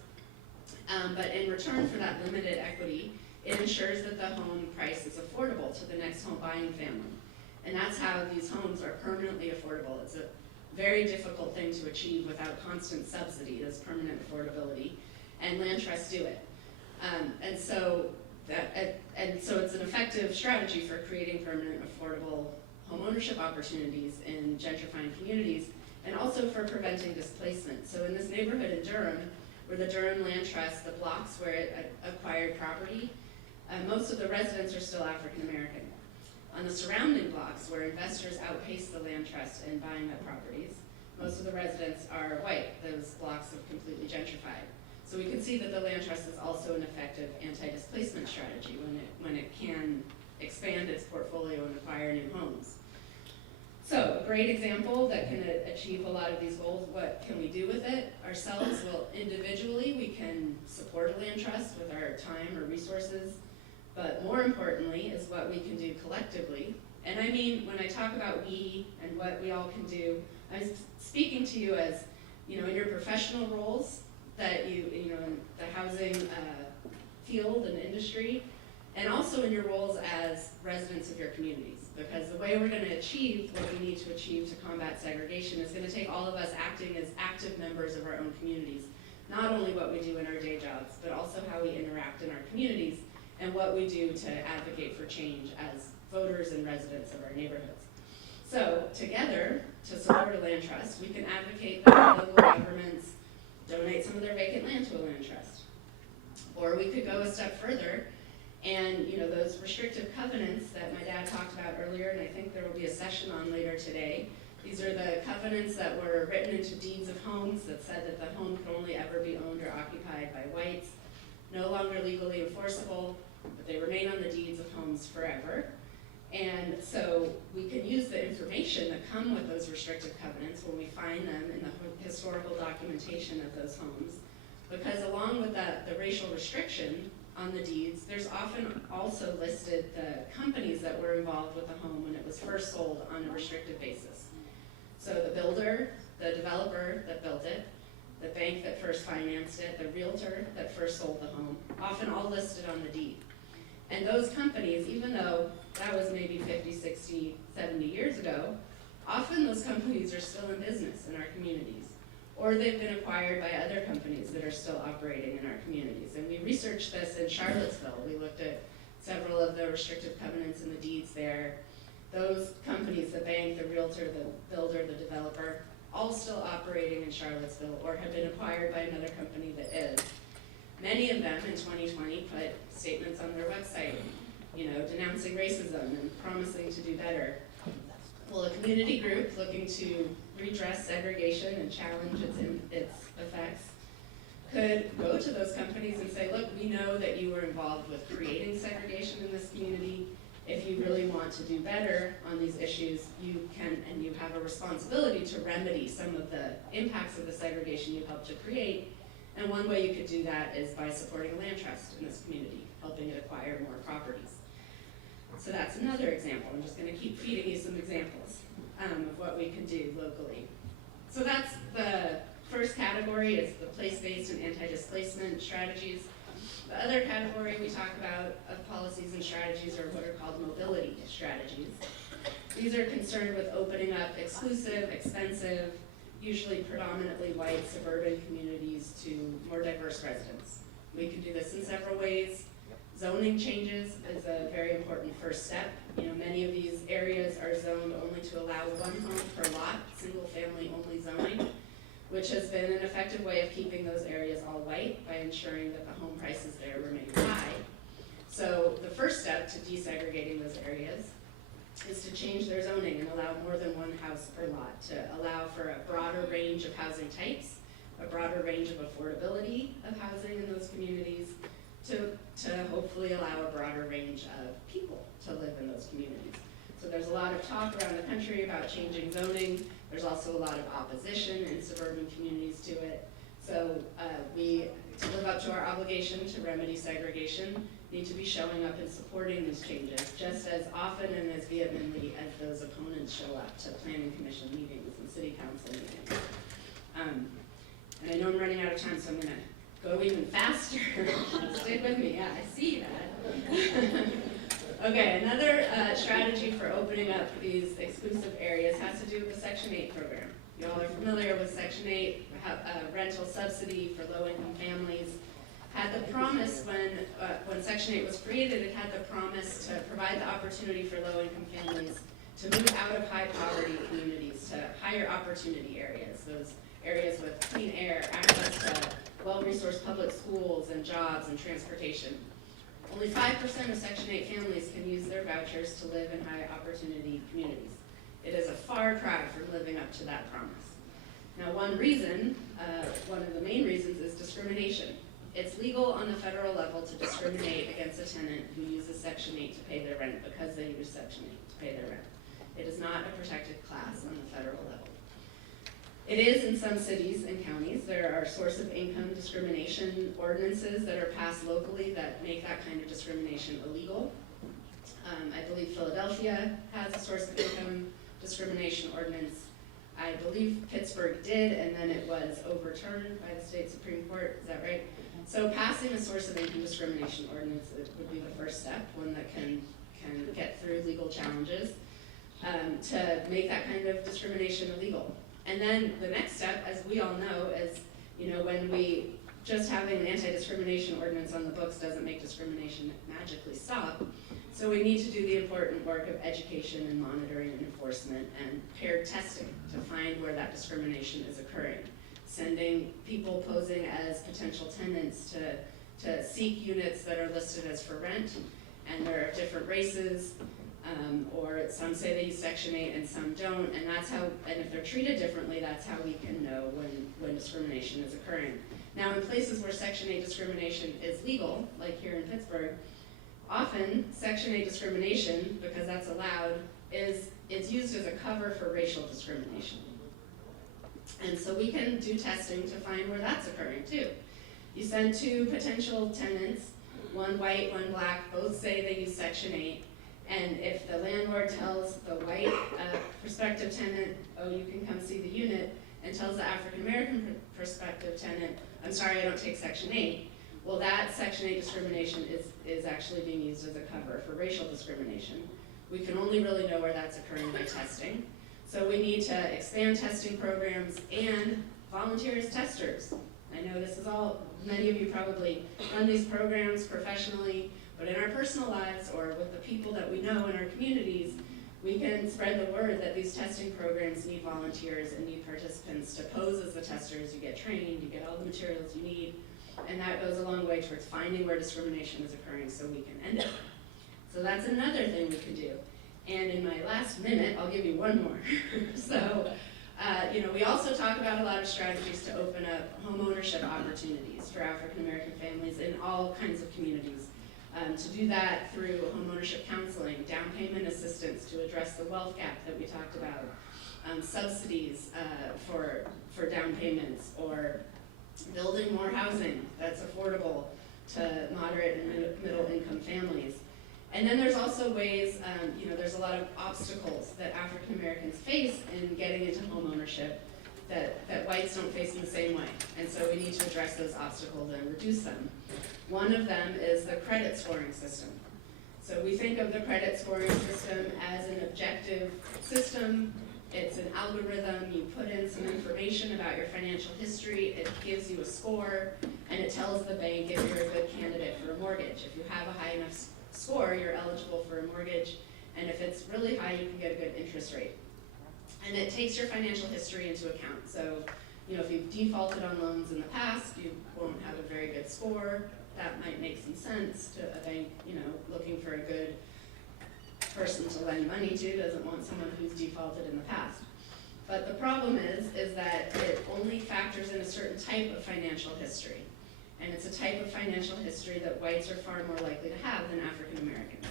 But in return for that limited equity, it ensures that the home price is affordable to the next home buying family. And that's how these homes are permanently affordable. It's a very difficult thing to achieve without constant subsidy, this permanent affordability, and land trusts do it. And so it's an effective strategy for creating permanent affordable home ownership opportunities in gentrifying communities, and also for preventing displacement. So in this neighborhood in Durham, where the Durham Land Trust, the blocks where it acquired property, most of the residents are still African American. On the surrounding blocks, where investors outpace the land trust in buying up properties, most of the residents are white. Those blocks have completely gentrified. So we can see that the land trust is also an effective anti-displacement strategy when it can expand its portfolio and acquire new homes. So a great example that can achieve a lot of these goals. What can we do with it ourselves? Well, individually, we can support a land trust with our time or resources, but more importantly is what we can do collectively. And I mean, when I talk about we and what we all can do, I'm speaking to you as, in your professional roles that in the housing field and industry, and also in your roles as residents of your communities. Because the way we're going to achieve what we need to achieve to combat segregation is going to take all of us acting as active members of our own communities. Not only what we do in our day jobs, but also how we interact in our communities and what we do to advocate for change as voters and residents of our neighborhoods. So together, to support a land trust, we can advocate that local governments donate some of their vacant land to a land trust. Or we could go a step further and those restrictive covenants that my dad talked about earlier, and I think there will be a session on later today. These are the covenants that were written into deeds of homes that said that the home could only ever be owned or occupied by whites, no longer legally enforceable, but they remain on the deeds of homes forever. And so we can use the information that come with those restrictive covenants when we find them in the historical documentation of those homes. Because along with the racial restriction on the deeds, there's often also listed the companies that were involved with the home when it was first sold on a restricted basis. So the builder, the developer that built it, the bank that first financed it, the realtor that first sold the home, often all listed on the deed. And those companies, even though that was maybe 50, 60, 70 years ago, often those companies are still in business in our communities. Or they've been acquired by other companies that are still operating in our communities. And we researched this in Charlottesville. We looked at several of the restrictive covenants and the deeds there. Those companies, the bank, the realtor, the builder, the developer, all still operating in Charlottesville or have been acquired by another company that is. Many of them in 2020 put statements on their website, denouncing racism and promising to do better. Well, a community group looking to redress segregation and challenge its effects could go to those companies and say, look, we know that you were involved with creating segregation in this community. if you really want to do better on these issues, you can, and you have a responsibility to remedy some of the impacts of the segregation you helped to create. And one way you could do that is by supporting a land trust in this community, helping it acquire more properties. So that's another example. I'm just going to keep feeding you some examples of what we can do locally. So that's the first category, is the place-based and anti-displacement strategies. The other category we talk about of policies and strategies are what are called mobility strategies. These are concerned with opening up exclusive, expensive, usually predominantly white suburban communities to more diverse residents. We can do this in several ways. Zoning changes is a very important first step. You know, many of these areas are zoned only to allow one home per lot, single family only zoning, which has been an effective way of keeping those areas all white by ensuring that the home prices there remain high. So the first step to desegregating those areas is to change their zoning and allow more than one house per lot, to allow for a broader range of housing types, a broader range of affordability of housing in those communities, to hopefully allow a broader range of people to live in those communities. So there's a lot of talk around the country about changing zoning. There's also a lot of opposition in suburban communities to it. So we, to live up to our obligation to remedy segregation, need to be showing up and supporting these changes just as often and as vehemently as those opponents show up to planning commission meetings and city council meetings. And I know I'm running out of time, so I'm gonna go even faster. Stick with me, yeah, I see that. Okay, another strategy for opening up these exclusive areas has to do with the Section 8 program. You all are familiar with Section 8, rental subsidy for low-income families. Had the promise when Section 8 was created, it had the promise to provide the opportunity for low-income families to move out of high-poverty communities to higher opportunity areas, those areas with clean air, access to well-resourced public schools and jobs and transportation. Only 5% of Section 8 families can use their vouchers to live in high-opportunity communities. It is a far cry from living up to that promise. Now, one of the main reasons is discrimination. It's legal on the federal level to discriminate against a tenant who uses Section 8 to pay their rent because they use Section 8 to pay their rent. It is not a protected class on the federal level. It is in some cities and counties. There are source of income discrimination ordinances that are passed locally that make that kind of discrimination illegal. I believe Philadelphia has a source of income discrimination ordinance. I believe Pittsburgh did, and then it was overturned by the state Supreme Court. Is that right? So passing a source of income discrimination ordinance would be the first step, one that can get through legal challenges to make that kind of discrimination illegal. And then the next step, as we all know, is, you know, when we just having an anti-discrimination ordinance on the books doesn't make discrimination magically stop. So we need to do the important work of education and monitoring and enforcement and paired testing to find where that discrimination is occurring. Sending people posing as potential tenants to seek units that are listed as for rent, and there are different races, or some say they use Section 8 and some don't, and that's how, and if they're treated differently, that's how we can know when discrimination is occurring. Now, in places where Section 8 discrimination is legal, like here in Pittsburgh, often Section 8 discrimination, because that's allowed, is used as a cover for racial discrimination. And so we can do testing to find where that's occurring too. You send two potential tenants, one white, one black, both say they use Section 8, and if the landlord tells the white prospective tenant, oh, you can come see the unit, and tells the African American prospective tenant, I'm sorry, I don't take Section 8, well, that Section 8 discrimination is actually being used as a cover for racial discrimination. We can only really know where that's occurring by testing. So we need to expand testing programs and volunteer as testers. I know this is all, many of you probably run these programs professionally, but in our personal lives or with the people that we know in our communities, we can spread the word that these testing programs need volunteers and need participants to pose as the testers. You get trained, you get all the materials you need, and that goes a long way towards finding where discrimination is occurring so we can end it. So that's another thing we can do. And in my last minute, I'll give you one more. So, we also talk about a lot of strategies to open up home ownership opportunities for African American families in all kinds of communities. To do that through homeownership counseling, down payment assistance to address the wealth gap that we talked about, subsidies for down payments, or building more housing that's affordable to moderate and middle income families. And then there's also ways, there's a lot of obstacles that African Americans face in getting into home ownership that whites don't face in the same way. And so we need to address those obstacles and reduce them. One of them is the credit scoring system. So we think of the credit scoring system as an objective system. It's an algorithm. You put in some information about your financial history, it gives you a score, and it tells the bank if you're a good candidate for a mortgage. If you have a high enough score, you're eligible for a mortgage, and if it's really high, you can get a good interest rate. And it takes your financial history into account. So, if you've defaulted on loans in the past, you won't have a very good score. That might make some sense to a bank, looking for a good person to lend money to, doesn't want someone who's defaulted in the past. But the problem is that it only factors in a certain type of financial history. And it's a type of financial history that whites are far more likely to have than African Americans.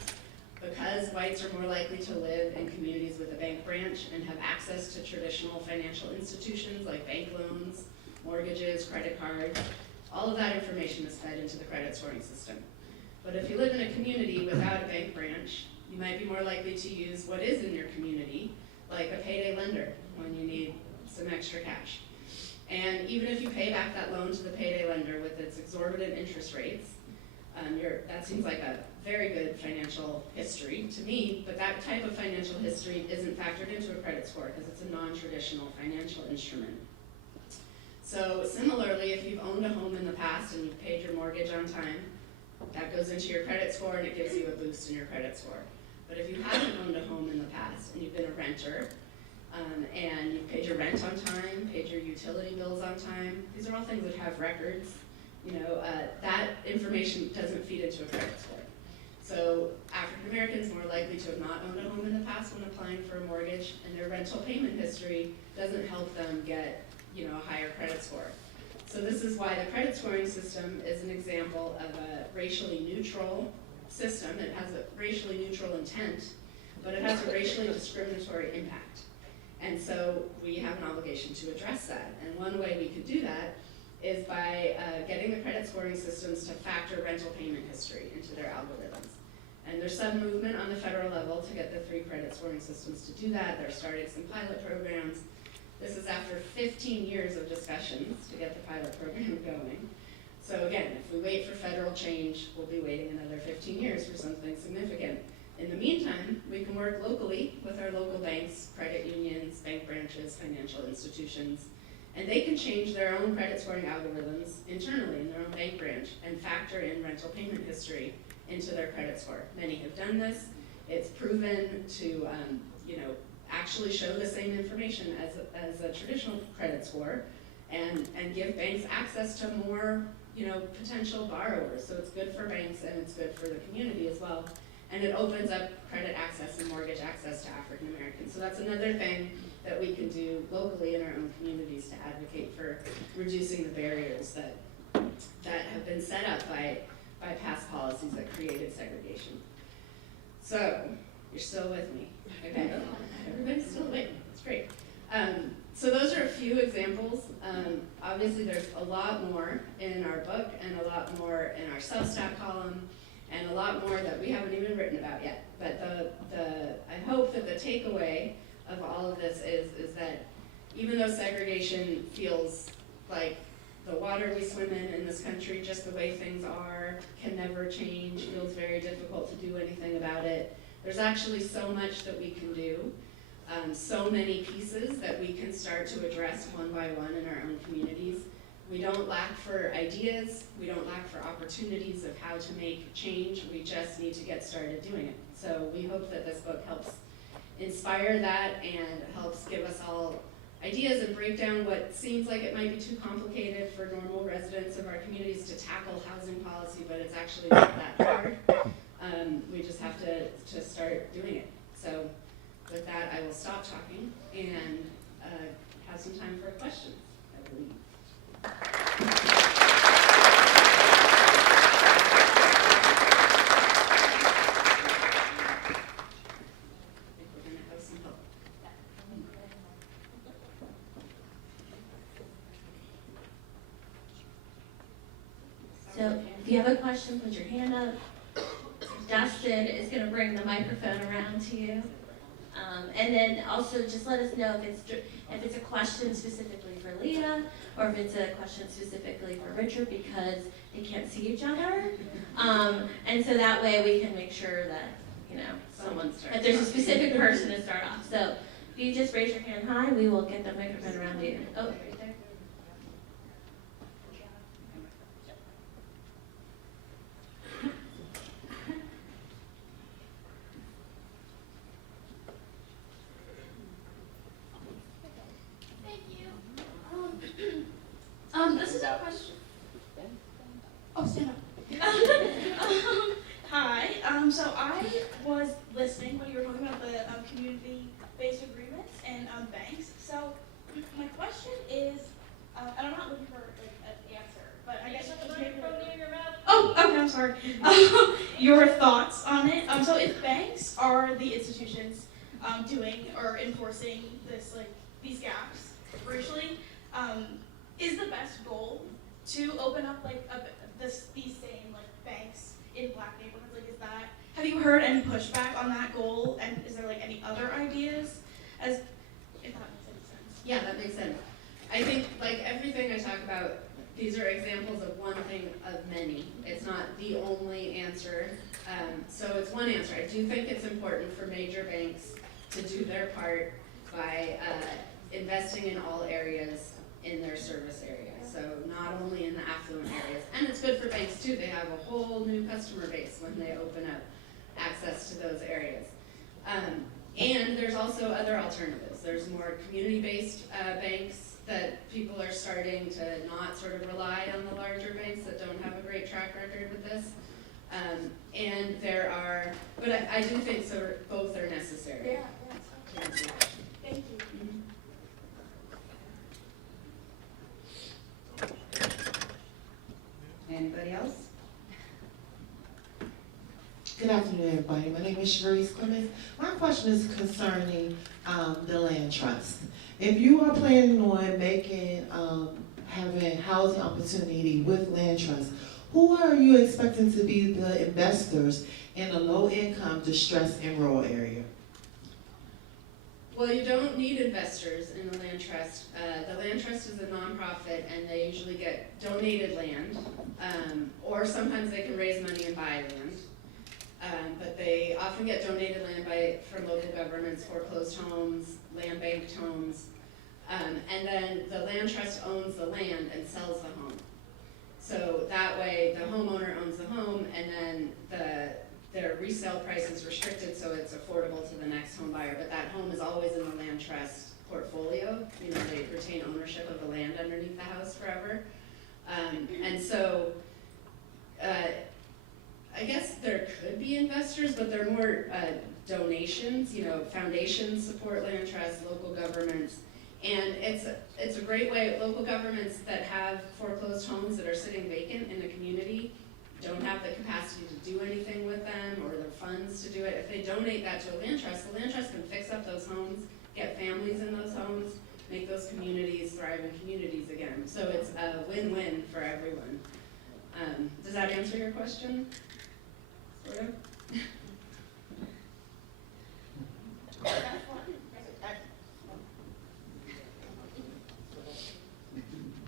Because whites are more likely to live in communities with a bank branch and have access to traditional financial institutions like bank loans, mortgages, credit cards, all of that information is fed into the credit scoring system. But if you live in a community without a bank branch, you might be more likely to use what is in your community, like a payday lender when you need some extra cash. And even if you pay back that loan to the payday lender with its exorbitant interest rates, that seems like a very good financial history to me, but that type of financial history isn't factored into a credit score because it's a non-traditional financial instrument. So similarly, if you've owned a home in the past and you've paid your mortgage on time, that goes into your credit score and it gives you a boost in your credit score. But if you haven't owned a home in the past and you've been a renter, and you've paid your rent on time, paid your utility bills on time, these are all things that have records, that information doesn't feed into a credit score. So African Americans more likely to have not owned a home in the past when applying for a mortgage, and their rental payment history doesn't help them get a higher credit score. So this is why the credit scoring system is an example of a racially neutral system. It has a racially neutral intent, but it has a racially discriminatory impact. And so we have an obligation to address that. And one way we could do that is by getting the credit scoring systems to factor rental payment history into their algorithms. And there's some movement on the federal level to get the 3 credit scoring systems to do that. They're starting some pilot programs. This is after 15 years of discussions to get the pilot program going. So again, if we wait for federal change, we'll be waiting another 15 years for something significant. In the meantime, we can work locally with our local banks, credit unions, bank branches, financial institutions, and they can change their own credit scoring algorithms internally in their own bank branch and factor in rental payment history into their credit score. Many have done this. It's proven to actually show the same information as a traditional credit score and give banks access to more potential borrowers. So it's good for banks and it's good for the community as well. And it opens up credit access and mortgage access to African Americans. So that's another thing that we can do locally in our own communities to advocate for reducing the barriers that have been set up by past policies that created segregation. So, you're still with me. Okay, everybody's still awake, that's great. So those are a few examples. Obviously there's a lot more in our book and a lot more in our Substack column and a lot more that we haven't even written about yet. But I hope that the takeaway of all of this is that even though segregation feels like the water we swim in this country, just the way things are, can never change, feels very difficult to do anything about it, there's actually so much that we can do, so many pieces that we can start to address one by one in our own communities. We don't lack for ideas, we don't lack for opportunities of how to make change, we just need to get started doing it. So we hope that this book helps inspire that and helps give us all ideas and break down what seems like it might be too complicated for normal residents of our communities to tackle housing policy, but it's actually not that hard. We just have to start doing it. So with that, I will stop talking and have some time for questions, I believe. So if you have a question, put your hand up. Dustin is going to bring the microphone around to you. And then also just let us know if it's a question specifically for Leah or if it's a question specifically for Richard, because they can't see each other. And so that way we can make sure that, if there's a specific person to start off. So if you just raise your hand high, we will get the microphone around you. Oh, right there. This is a question. Oh, stand up. Hi. So I was listening when you were talking about the community-based agreements and banks. So my question is, and I'm not looking for like an answer, but I guess Oh, okay. I'm sorry. Your thoughts on it. So if banks are the institutions doing or enforcing these gaps racially, is the best goal to open up these same banks in Black neighborhoods? Have you heard any pushback on that goal? And is there any other ideas? If that makes any sense. Yeah, that makes sense. I think everything I talk about, these are examples of one thing of many. It's not the only answer. So it's one answer. I do think it's important for major banks to do their part by investing in all areas in their service area. So not only in the affluent areas. And it's good for banks too. They have a whole new customer base when they open up access to those areas. And there's also other alternatives. There's more community-based banks that people are starting to not sort of rely on the larger banks that don't have a great track record with this. And there are, but I do think both are necessary. Yeah. Thank you. Anybody else? Good afternoon, everybody. My name is Sharice Clemens. My question is concerning the land trust. If you are planning on making, having housing opportunity with land trust, who are you expecting to be the investors in a low-income, distressed, and rural area? Well, you don't need investors in the land trust. The land trust is a nonprofit, and they usually get donated land, or sometimes they can raise money and buy land. But they often get donated land from local governments, foreclosed homes, land banked homes, and then the land trust owns the land and sells the home. So that way, the homeowner owns the home, and then their resale price is restricted, so it's affordable to the next home buyer. But that home is always in the land trust portfolio. They retain ownership of the land underneath the house forever. And so, I guess there could be investors, but they're more donations. Foundations support land trusts, local governments, and it's a great way. Local governments that have foreclosed homes that are sitting vacant in the community don't have the capacity to do anything with them or the funds to do it. If they donate that to a land trust, the land trust can fix up those homes, get families in those homes, make those communities thriving communities again. So it's a win-win for everyone. Does that answer your question? Sort of?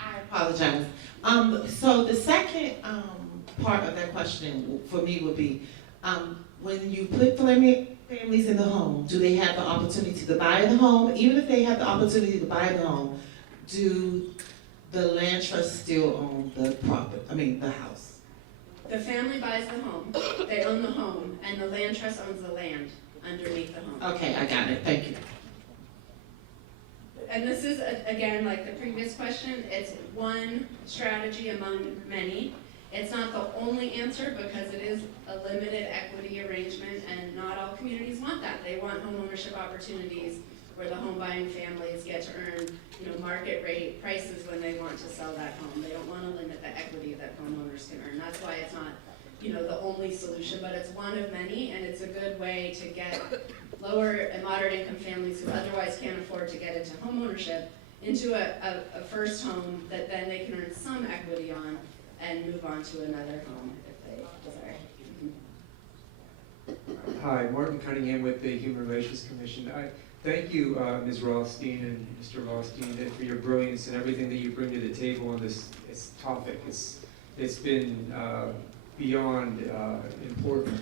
I apologize. So the second part of that question for me would be, when you put families in the home, do they have the opportunity to buy the home? Even if they have the opportunity to buy the home, do the land trust still own the property, the house? The family buys the home, they own the home, and the land trust owns the land underneath the home. Okay, I got it, thank you. And this is, again, like the previous question, it's one strategy among many. It's not the only answer because it is a limited equity arrangement, and not all communities want that. They want home ownership opportunities where the home buying families get to earn market rate prices when they want to sell that home. They don't want to limit the equity that homeowners can earn. That's why it's not the only solution, but it's one of many, and it's a good way to get lower and moderate income families who otherwise can't afford to get into home ownership into a first home that then they can earn some equity on, and move on to another home if they desire. Hi, Martin Cunningham with the Human Relations Commission. Thank you, Ms. Rothstein and Mr. Rothstein, for your brilliance and everything that you bring to the table on this topic. It's been beyond important.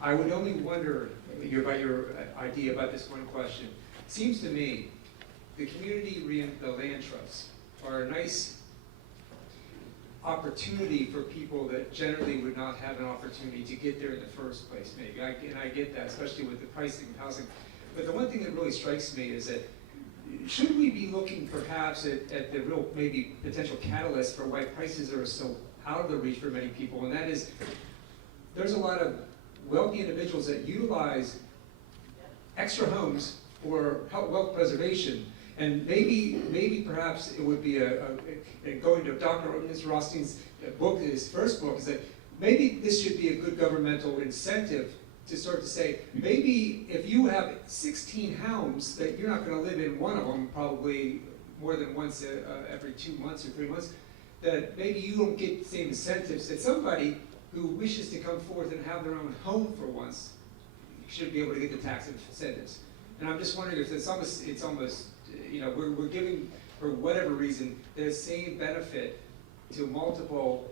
I would only wonder about your idea about this one question. It seems to me the the land trusts are a nice opportunity for people that generally would not have an opportunity to get there in the first place, maybe. And I get that, especially with the pricing of housing. But the one thing that really strikes me is that should we be looking perhaps at the real maybe potential catalyst for why prices are so out of the reach for many people, and that is there's a lot of wealthy individuals that utilize extra homes for wealth preservation. And maybe perhaps it would be going to Dr. Ms. Rothstein's book, his first book, is that maybe this should be a good governmental incentive to start to say, maybe if you have 16 homes, that you're not going to live in one of them probably more than once every 2 months or 3 months, that maybe you don't get the same incentives that somebody who wishes to come forth and have their own home for once should be able to get the tax incentives. And I'm just wondering if it's almost we're giving, for whatever reason, the same benefit to multiple,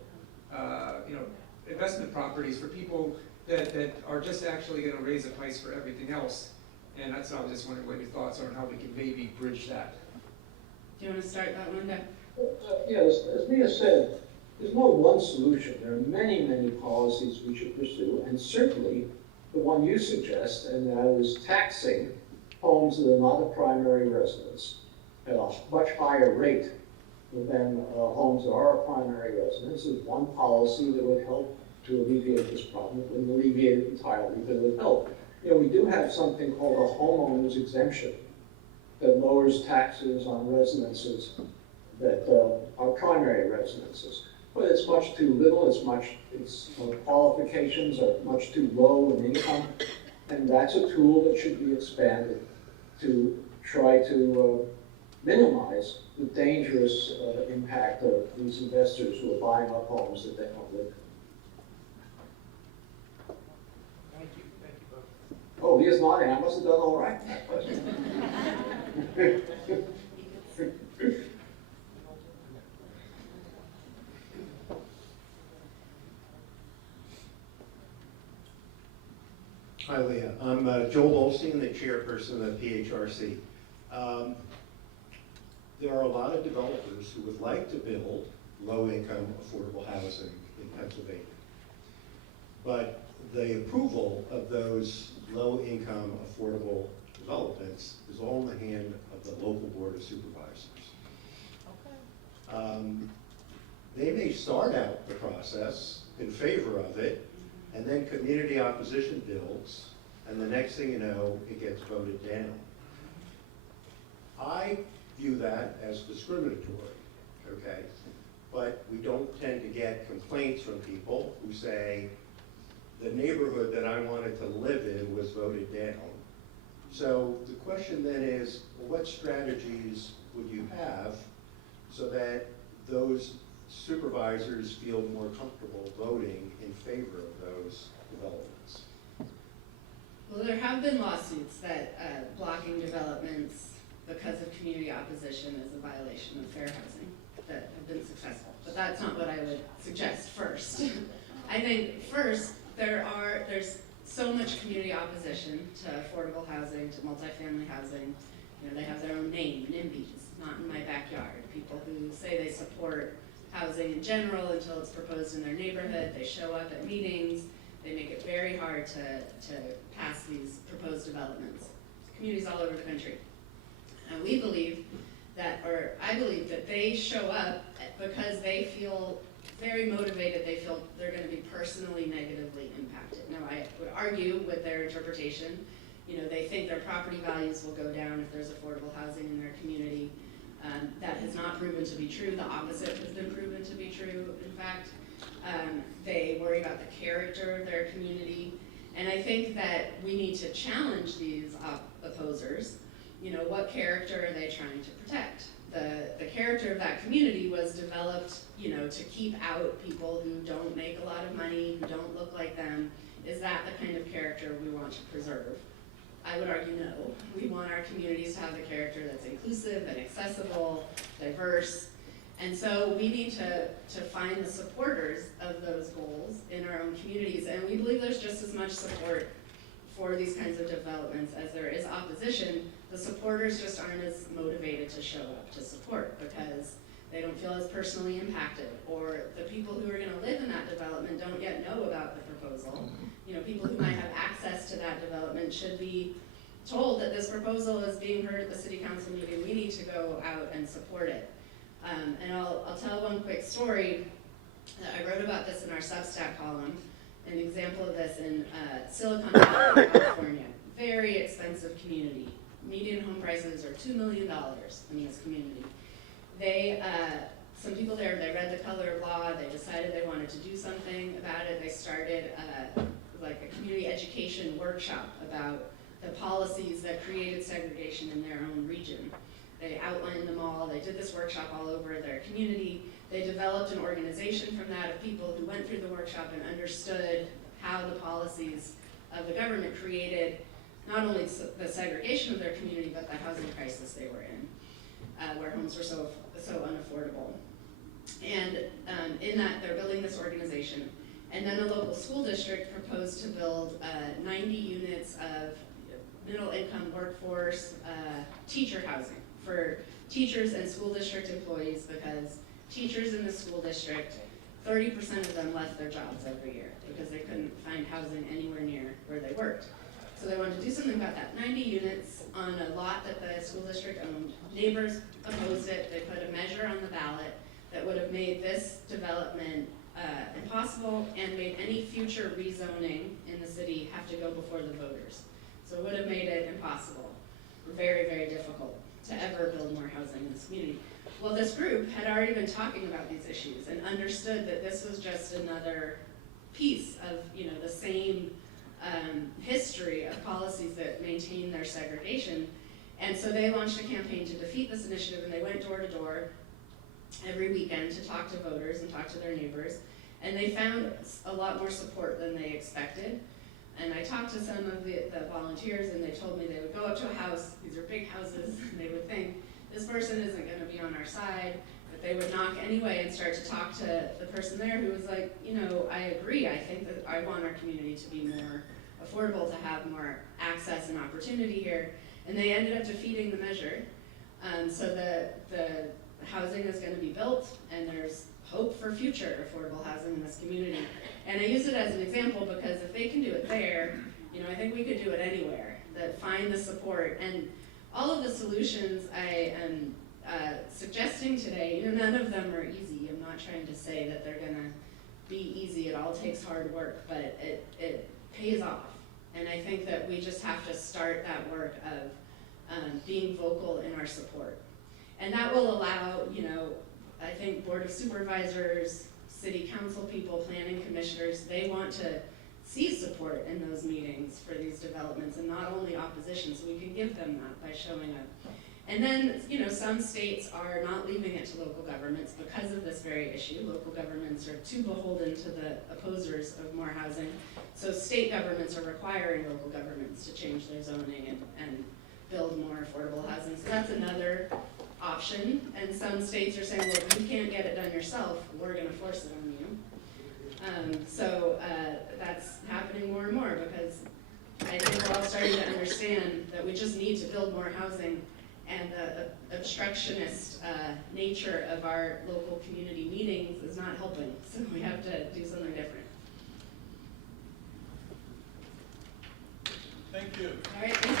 investment properties for people that are just actually going to raise the price for everything else. And that's what I was just wondering what your thoughts are on how we can maybe bridge that. Do you want to start that one, Doug? Yes, as Leah said, there's no one solution. There are many, many policies we should pursue, and certainly the one you suggest, and that is taxing homes that are not a primary residence at a much higher rate than homes that are a primary residence, is one policy that would help to alleviate this problem. It wouldn't alleviate it entirely, but it would help. We do have something called a homeowner's exemption that lowers taxes on residences that are primary residences. But it's much too little, its qualifications are much too low in income, and that's a tool that should be expanded to try to minimize the dangerous impact of these investors who are buying up homes that they don't live in. Thank you both. Oh, Leah's nodding, I must have done all right. Hi, Leah. I'm Joel Holstein, the chairperson of the PHRC. There are a lot of developers who would like to build low-income affordable housing in Pennsylvania. But the approval of those low-income affordable developments is all in the hand of the local board of supervisors. Okay. They may start out the process in favor of it, and then community opposition builds, and the next thing you know, it gets voted down. I view that as discriminatory, okay? But we don't tend to get complaints from people who say, the neighborhood that I wanted to live in was voted down. So the question then is, well, what strategies would you have so that those supervisors feel more comfortable voting in favor of those developments? Well, there have been lawsuits that blocking developments because of community opposition is a violation of fair housing that have been successful. But that's not what I would suggest first. I think first, there's so much community opposition to affordable housing, to multifamily housing. They have their own name, NIMBYs, not in my backyard. People who say they support housing in general until it's proposed in their neighborhood. They show up at meetings. They make it very hard to pass these proposed developments. Communities all over the country. And we believe that, or I believe that they show up because they feel very motivated. They feel they're going to be personally negatively impacted. Now, I would argue with their interpretation. They think their property values will go down if there's affordable housing in their community. That has not proven to be true. The opposite has been proven to be true, in fact. They worry about the character of their community. And I think that we need to challenge these opposers. What character are they trying to protect? the character of that community was developed, you know, to keep out people who don't make a lot of money, who don't look like them. Is that the kind of character we want to preserve? I would argue no. We want our communities to have the character that's inclusive and accessible, diverse. And so we need to find the supporters of those goals in our own communities. And we believe there's just as much support for these kinds of developments as there is opposition. The supporters just aren't as motivated to show up to support because they don't feel as personally impacted, or the people who are going to live in that development don't yet know about the proposal. You know, people who might have access to that development should be told that this proposal is being heard at the city council meeting. We need to go out and support it. And I'll tell one quick story. I wrote about this in our Substack column, an example of this in Silicon Valley, California. Very expensive community. Median home prices are $2 million in this community. Some people there, they read The Color of Law, they decided they wanted to do something about it. They started like a community education workshop about the policies that created segregation in their own region. They outlined them all, they did this workshop all over their community. They developed an organization from that of people who went through the workshop and understood how the policies of the government created not only the segregation of their community, but the housing crisis they were in, where homes were so unaffordable. And in that, they're building this organization. And then a local school district proposed to build 90 units of middle-income workforce teacher housing for teachers and school district employees, because teachers in the school district, 30% of them left their jobs every year because they couldn't find housing anywhere near where they worked. So they wanted to do something about that. 90 units on a lot that the school district owned. Neighbors opposed it. They put a measure on the ballot that would have made this development impossible and made any future rezoning in the city have to go before the voters. So it would have made it impossible, very, very difficult to ever build more housing in this community. Well, this group had already been talking about these issues and understood that this was just another piece of, you know, the same history of policies that maintain their segregation. And so they launched a campaign to defeat this initiative, and they went door to door every weekend to talk to voters and talk to their neighbors. And they found a lot more support than they expected. And I talked to some of the volunteers, and they told me they would go up to a house, these are big houses, and they would think, this person isn't going to be on our side, but they would knock anyway and start to talk to the person there who was like, you know, I agree, I think that I want our community to be more affordable, to have more access and opportunity here. And they ended up defeating the measure. So the housing is going to be built, and there's hope for future affordable housing in this community. And I use it as an example because if they can do it there, you know, I think we could do it anywhere. That find the support, and all of the solutions I am suggesting today, you know, none of them are easy. I'm not trying to say that they're going to be easy. It all takes hard work, but it pays off. And I think that we just have to start that work of being vocal in our support. And that will allow, you know, I think Board of Supervisors, City Council people, planning commissioners, they want to see support in those meetings for these developments, and not only opposition, so we can give them that by showing up. And then, you know, some states are not leaving it to local governments because of this very issue. Local governments are too beholden to the opposers of more housing. So state governments are requiring local governments to change their zoning and build more affordable housing. So that's another option. And some states are saying, well, if you can't get it done yourself, we're going to force it on you. So that's happening more and more, because I think we're all starting to understand that we just need to build more housing, and the obstructionist nature of our local community meetings is not helping. So we have to do something different. Thank you. All right, thank you.